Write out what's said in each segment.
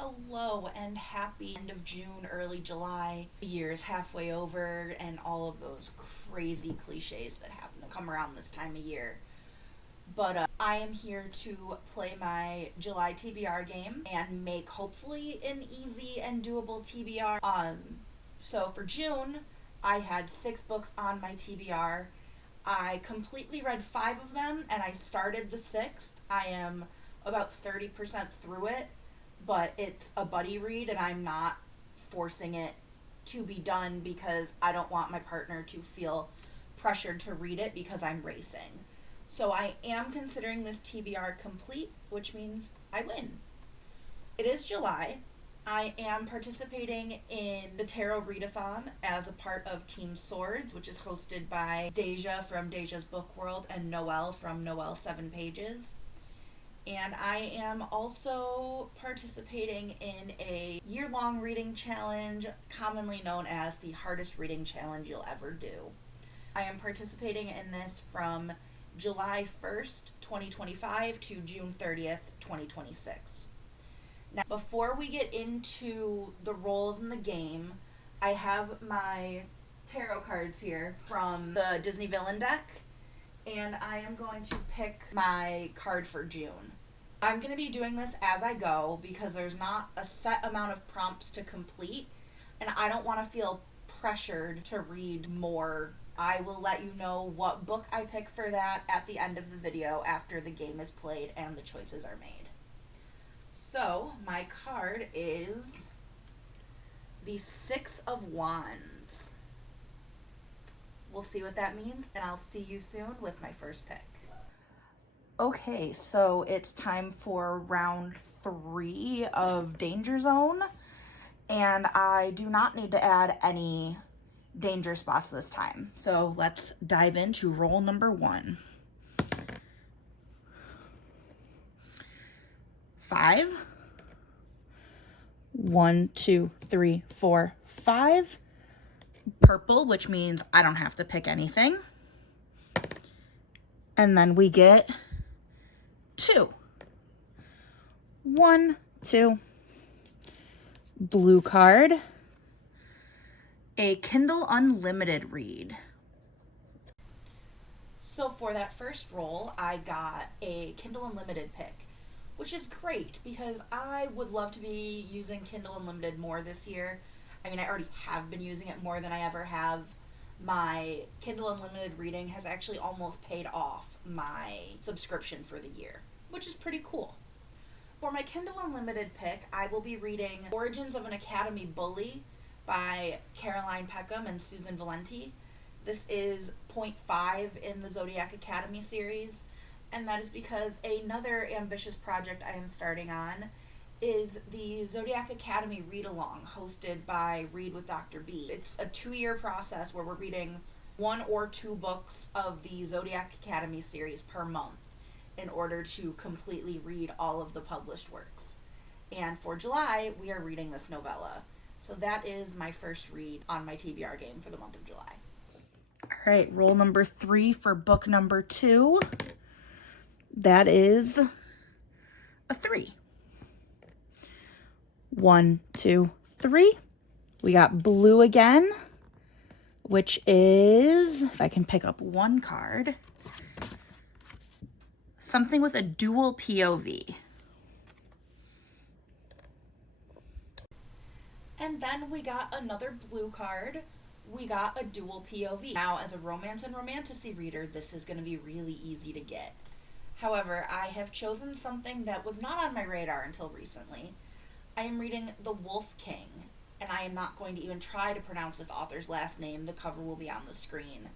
Hello and happy end of June, early July. The year's halfway over, and all of those crazy cliches that happen to come around this time of year. But I am here to play my July TBR game and make hopefully an easy and doable TBR. So for June, I had 6 books on my TBR. I completely read 5 of them and I started the 6th. I am about 30% through it, but it's a buddy read and I'm not forcing it to be done because I don't want my partner to feel pressured to read it because I'm racing. So I am considering this TBR complete, which means I win. It is July. I am participating in the Tarot Readathon as a part of Team Swords, which is hosted by Deja from Deja's Book World and Noelle from Noelle 7 Pages. And I am also participating in a year-long reading challenge, commonly known as the hardest reading challenge you'll ever do. I am participating in this from July 1st, 2025 to June 30th, 2026. Now, before we get into the roles in the game, I have my tarot cards here from the Disney Villain deck, and I am going to pick my card for June. I'm going to be doing this as I go because there's not a set amount of prompts to complete, and I don't want to feel pressured to read more. I will let you know what book I pick for that at the end of the video after the game is played and the choices are made. So, my card is the 6 of Wands. We'll see what that means, and I'll see you soon with my first pick. Okay, so it's time for round 3 of Danger Zone, and I do not need to add any danger spots this time. So let's dive into roll number 1. 5. 1, 2, 3, 4, 5. Purple, which means I don't have to pick anything. And then we get 2. 1, 2. Blue card. A Kindle Unlimited read. So for that first roll, I got a Kindle Unlimited pick, which is great because I would love to be using Kindle Unlimited more this year. I mean, I already have been using it more than I ever have. My Kindle Unlimited reading has actually almost paid off my subscription for the year, which is pretty cool. For my Kindle Unlimited pick, I will be reading Origins of an Academy Bully by Caroline Peckham and Susan Valenti. This is point 5 in the Zodiac Academy series, and that is because another ambitious project I am starting on is the Zodiac Academy read-along hosted by Read with Dr. B. It's a 2-year process where we're reading 1 or 2 books of the Zodiac Academy series per month in order to completely read all of the published works. And for July, we are reading this novella. So that is my first read on my TBR game for the month of July. All right, roll number 3 for book number 2. That is a 3. 1, 2, 3. We got blue again, which is, if I can pick up one card, something with a dual POV. And then we got another blue card. We got a dual POV. Now, as a romance and romantasy reader, this is going to be really easy to get. However, I have chosen something that was not on my radar until recently. I am reading The Wolf King, and I am not going to even try to pronounce this author's last name. The cover will be on the screen.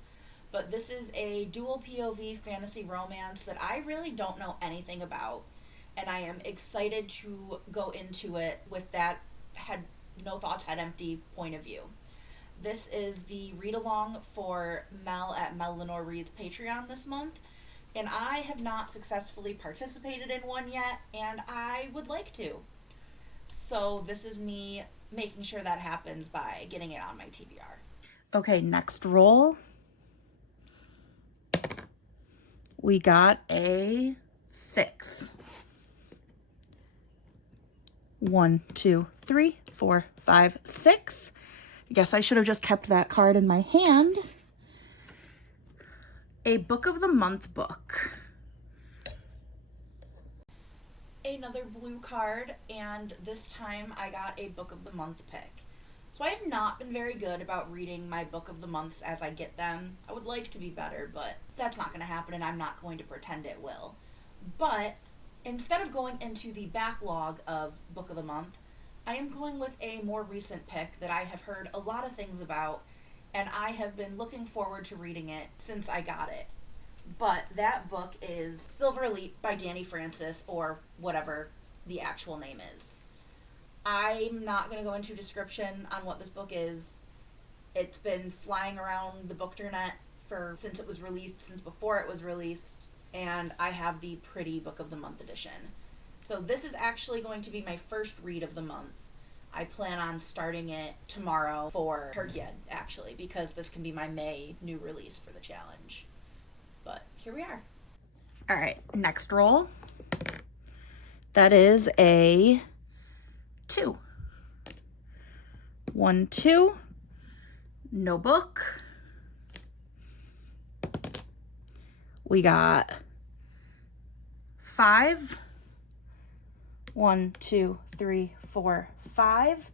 But this is a dual POV fantasy romance that I really don't know anything about, and I am excited to go into it with that no thoughts, head empty point of view. This is the read-along for Mel at Mel Lenore Reads Patreon this month, and I have not successfully participated in one yet, and I would like to. So this is me making sure that happens by getting it on my TBR. Okay, next roll. We got a 6. 1, 2, 3, 4, 5, 6. I guess I should have just kept that card in my hand. A Book of the Month book. Another blue card, and this time I got a Book of the Month pick. So I have not been very good about reading my Book of the Months as I get them. I would like to be better, but that's not going to happen, and I'm not going to pretend it will. But instead of going into the backlog of Book of the Month, I am going with a more recent pick that I have heard a lot of things about, and I have been looking forward to reading it since I got it. But that book is Silver Elite by Danny Francis, or whatever the actual name is. I'm not going to go into a description on what this book is. It's been flying around the bookternet since it was released, since before it was released, and I have the pretty Book of the Month edition. So this is actually going to be my first read of the month. I plan on starting it tomorrow for Turkey Ed, actually, because this can be my May new release for the challenge. But here we are. All right, next roll. That is a 2. 1, 2. No book. We got 5. 1, 2, 3, 4, 5.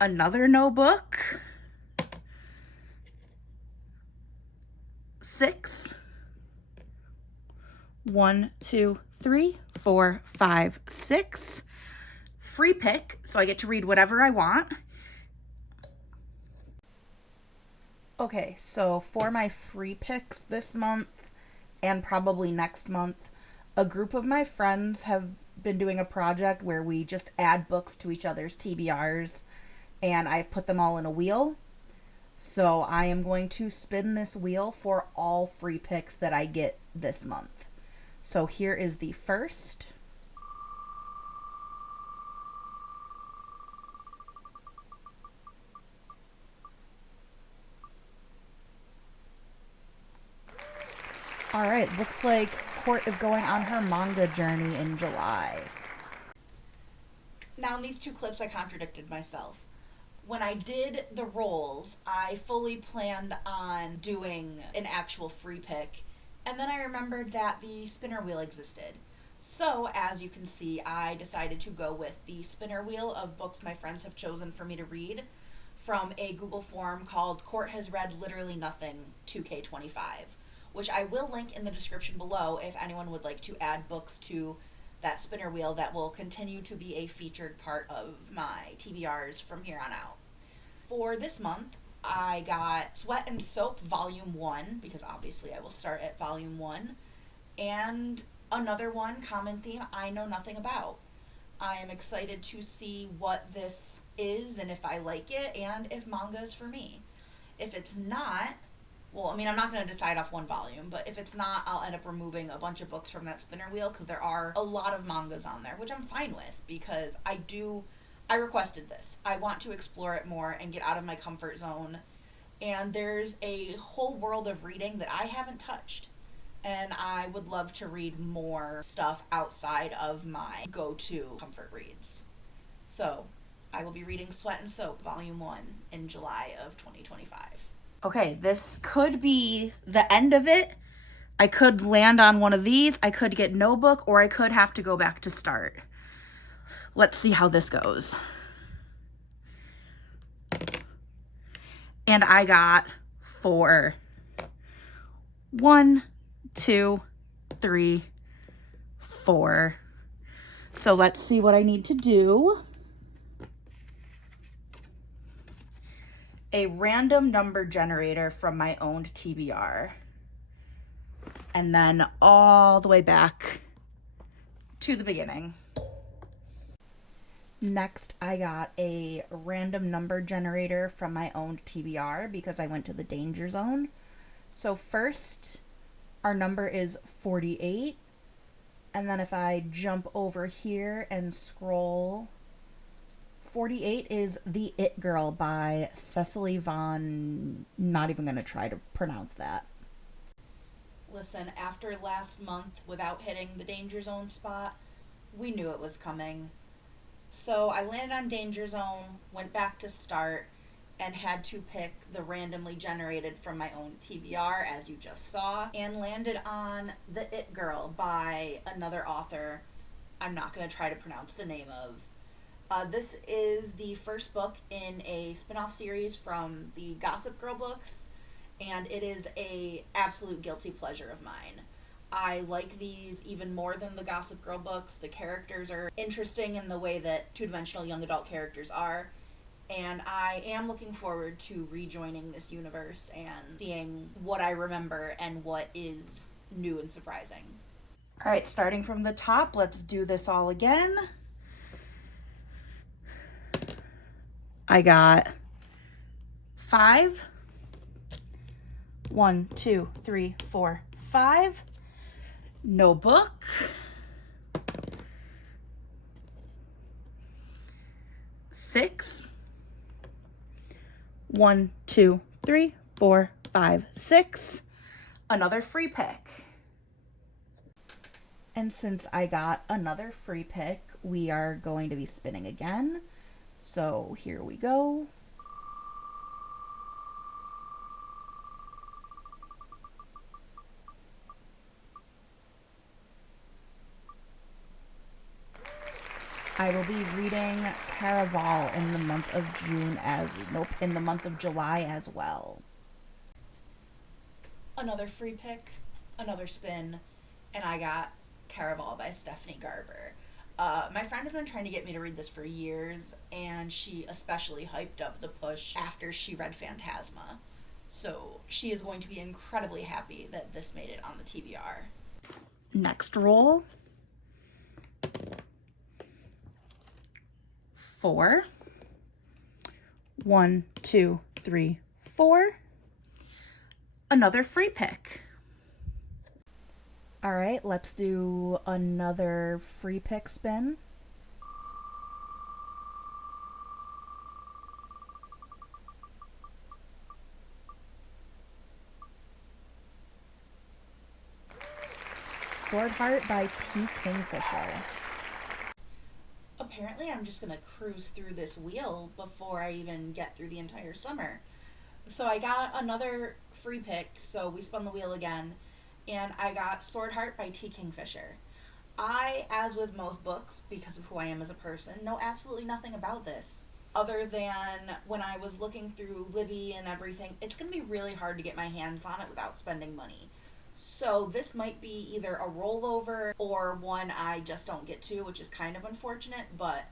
Another no book. 6. 1, 2, 3, 4, 5, 6. Free pick, so I get to read whatever I want. Okay, so for my free picks this month and probably next month, a group of my friends have been doing a project where we just add books to each other's TBRs, and I've put them all in a wheel. So I am going to spin this wheel for all free picks that I get this month. So here is the first. All right, looks like Court is going on her manga journey in July. Now in these two clips I contradicted myself. When I did the rolls, I fully planned on doing an actual free pick, and then I remembered that the spinner wheel existed. So, as you can see, I decided to go with the spinner wheel of books my friends have chosen for me to read from a Google form called Court Has Read Literally Nothing 2K25, which I will link in the description below if anyone would like to add books to that spinner wheel that will continue to be a featured part of my TBRs from here on out. For this month, I got Sweat and Soap Volume 1, because obviously I will start at Volume 1, and another one, common theme, I know nothing about. I am excited to see what this is and if I like it and if manga is for me. If it's not, well, I mean, I'm not going to decide off one volume, but if it's not, I'll end up removing a bunch of books from that spinner wheel because there are a lot of mangas on there, which I'm fine with because I requested this. I want to explore it more and get out of my comfort zone. And there's a whole world of reading that I haven't touched. And I would love to read more stuff outside of my go-to comfort reads. So, I will be reading Sweat and Soap Volume 1 in July of 2025. Okay, this could be the end of it. I could land on one of these. I could get no book, or I could have to go back to start. Let's see how this goes. And I got 4. 1, 2, 3, 4. So let's see what I need to do. A random number generator from my owned TBR. And then all the way back to the beginning. Next, I got a random number generator from my owned TBR because I went to the danger zone. So first, our number is 48. And then if I jump over here and scroll, 48 is The It Girl by Cecily Von... Not even going to try to pronounce that. Listen, after last month without hitting the danger zone spot, we knew it was coming. So I landed on Danger Zone, went back to start, and had to pick the randomly generated from my own TBR, as you just saw, and landed on The It Girl by another author I'm not going to try to pronounce the name of. This is the first book in a spin-off series from the Gossip Girl books, and it is a absolute guilty pleasure of mine. I like these even more than the Gossip Girl books. The characters are interesting in the way that two-dimensional young adult characters are, and I am looking forward to rejoining this universe and seeing what I remember and what is new and surprising. All right, starting from the top, let's do this all again. I got 5. 1, 2, 3, 4, 5. No book. 6. 1, 2, 3, 4, 5, 6. Another free pick. And since I got another free pick, we are going to be spinning again. So here we go. I will be reading Caraval in the month of in the month of July as well. Another free pick, another spin, and I got Caraval by Stephanie Garber. My friend has been trying to get me to read this for years, and she especially hyped up the push after she read Phantasma. So she is going to be incredibly happy that this made it on the TBR. Next roll. 4. 1, 2, 3, 4. Another free pick. All right, let's do another free pick spin. Sword Heart by T. Kingfisher. Apparently I'm just going to cruise through this wheel before I even get through the entire summer. So I got another free pick, so we spun the wheel again, and I got Sword Heart by T. Kingfisher. I, as with most books, because of who I am as a person, know absolutely nothing about this. Other than when I was looking through Libby and everything, it's going to be really hard to get my hands on it without spending money. So this might be either a rollover or one I just don't get to, which is kind of unfortunate, but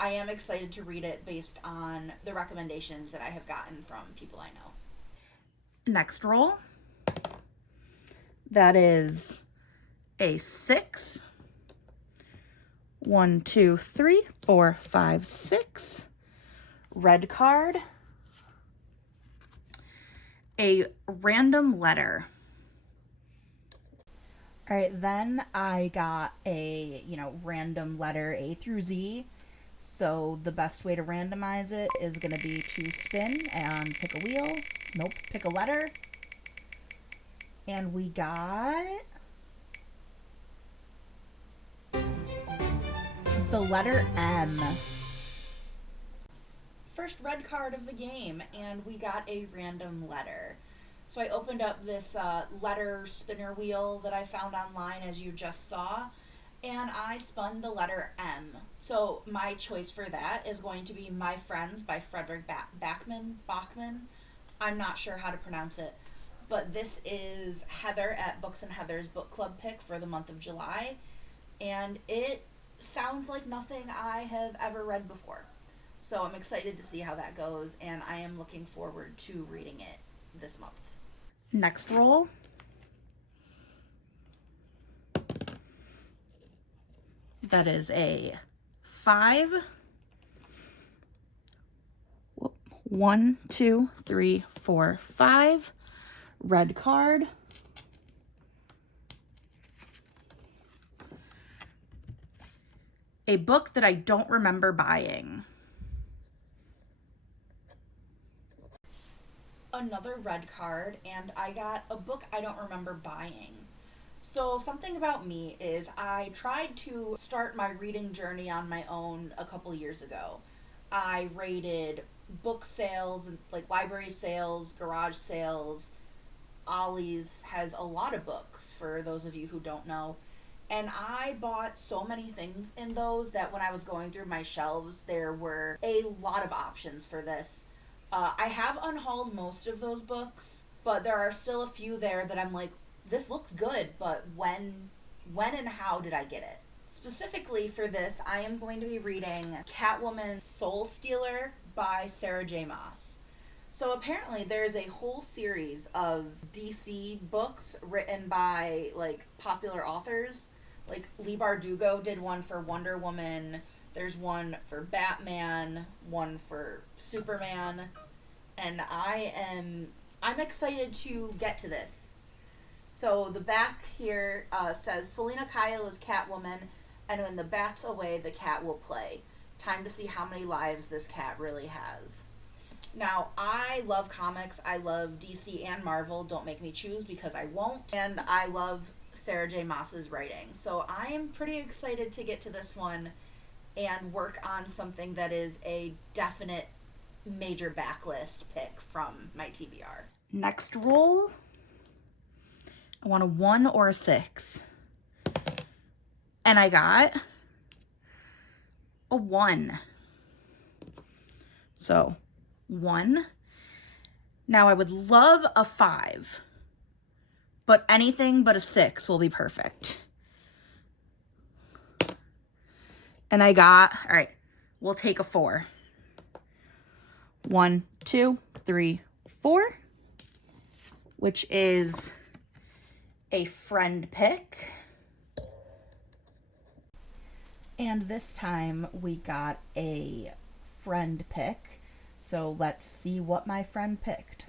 I am excited to read it based on the recommendations that I have gotten from people I know. Next roll. That is a 6. 1, 2, 3, 4, 5, 6. Red card. A random letter. All right, then I got a, random letter A through Z. So the best way to randomize it is going to be to spin and pick a wheel. Nope, pick a letter. And we got the letter M. First red card of the game, and we got a random letter. So I opened up this letter spinner wheel that I found online, as you just saw, and I spun the letter M. So my choice for that is going to be My Friends by Frederick Bachman. I'm not sure how to pronounce it, but this is Heather at Books and Heather's book club pick for the month of July, and it sounds like nothing I have ever read before. So I'm excited to see how that goes, and I am looking forward to reading it this month. Next roll. That is a 5. 1, 2, 3, 4, 5. Red card. A book that I don't remember buying. Another red card, and I got a book I don't remember buying. So, something about me is I tried to start my reading journey on my own a couple years ago. I rated book sales, like library sales, garage sales. Ollie's has a lot of books, for those of you who don't know. And I bought so many things in those that when I was going through my shelves, there were a lot of options for this. I have unhauled most of those books, but there are still a few there that I'm like, this looks good, but when and how did I get it? Specifically for this, I am going to be reading Catwoman Soul Stealer by Sarah J. Maas. So apparently there's a whole series of DC books written by like popular authors. Like Leigh Bardugo did one for Wonder Woman. There's one for Batman, one for Superman, and I'm excited to get to this. So the back here says Selena Kyle is Catwoman, and when the bat's away, the cat will play. Time to see how many lives this cat really has. Now, I love comics. I love DC and Marvel. Don't make me choose because I won't. And I love Sarah J. Maas's writing. So I am pretty excited to get to this one and work on something that is a definite major backlist pick from my TBR. Next roll, I want a 1 or a 6. And I got a 1. So 1. Now I would love a 5, but anything but a 6 will be perfect. And I got, all right, we'll take a 4. 1, 2, 3, 4, which is a friend pick. And this time we got a friend pick. So let's see what my friend picked.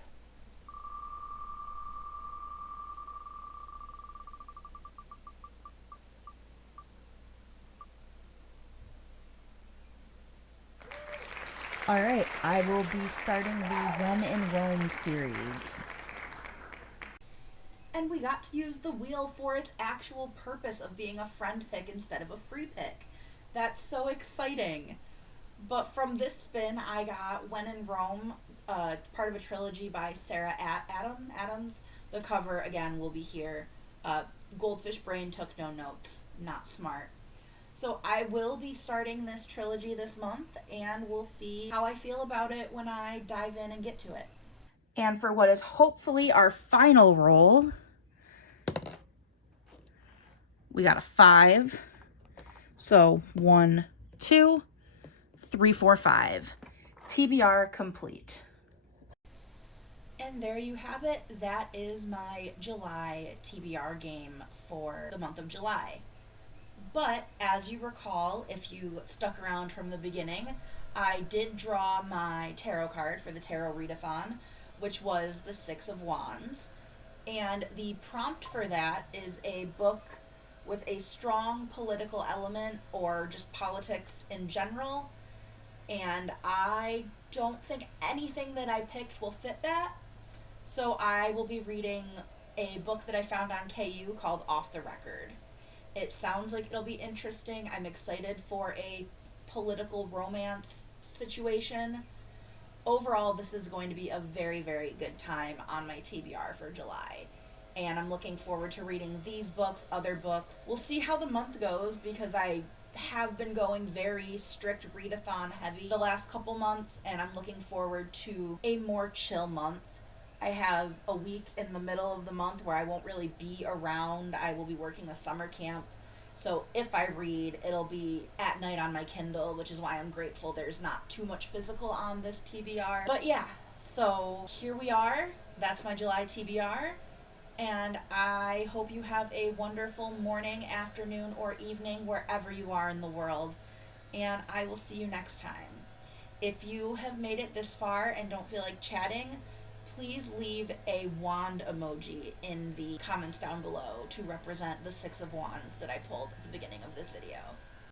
All right, I will be starting the When in Rome series. And we got to use the wheel for its actual purpose of being a friend pick instead of a free pick. That's so exciting. But from this spin, I got When in Rome, part of a trilogy by Sarah Adams. The cover, again, will be here. Goldfish Brain took no notes. Not smart. So I will be starting this trilogy this month, and we'll see how I feel about it when I dive in and get to it. And for what is hopefully our final roll, we got a 5. So 1, 2, 3, 4, 5. TBR complete. And there you have it. That is my July TBR game for the month of July. But as you recall, if you stuck around from the beginning, I did draw my tarot card for the tarot readathon, which was the Six of Wands. And the prompt for that is a book with a strong political element or just politics in general. And I don't think anything that I picked will fit that. So I will be reading a book that I found on KU called Off the Record. It sounds like it'll be interesting. I'm excited for a political romance situation. Overall, this is going to be a very, very good time on my TBR for July. And I'm looking forward to reading these books, other books. We'll see how the month goes because I have been going very strict readathon heavy the last couple months, and I'm looking forward to a more chill month. I have a week in the middle of the month where I won't really be around. I will be working a summer camp. So if I read, it'll be at night on my Kindle, which is why I'm grateful there's not too much physical on this TBR. But yeah, so here we are. That's my July TBR. And I hope you have a wonderful morning, afternoon, or evening wherever you are in the world. And I will see you next time. If you have made it this far and don't feel like chatting, please leave a wand emoji in the comments down below to represent the Six of Wands that I pulled at the beginning of this video.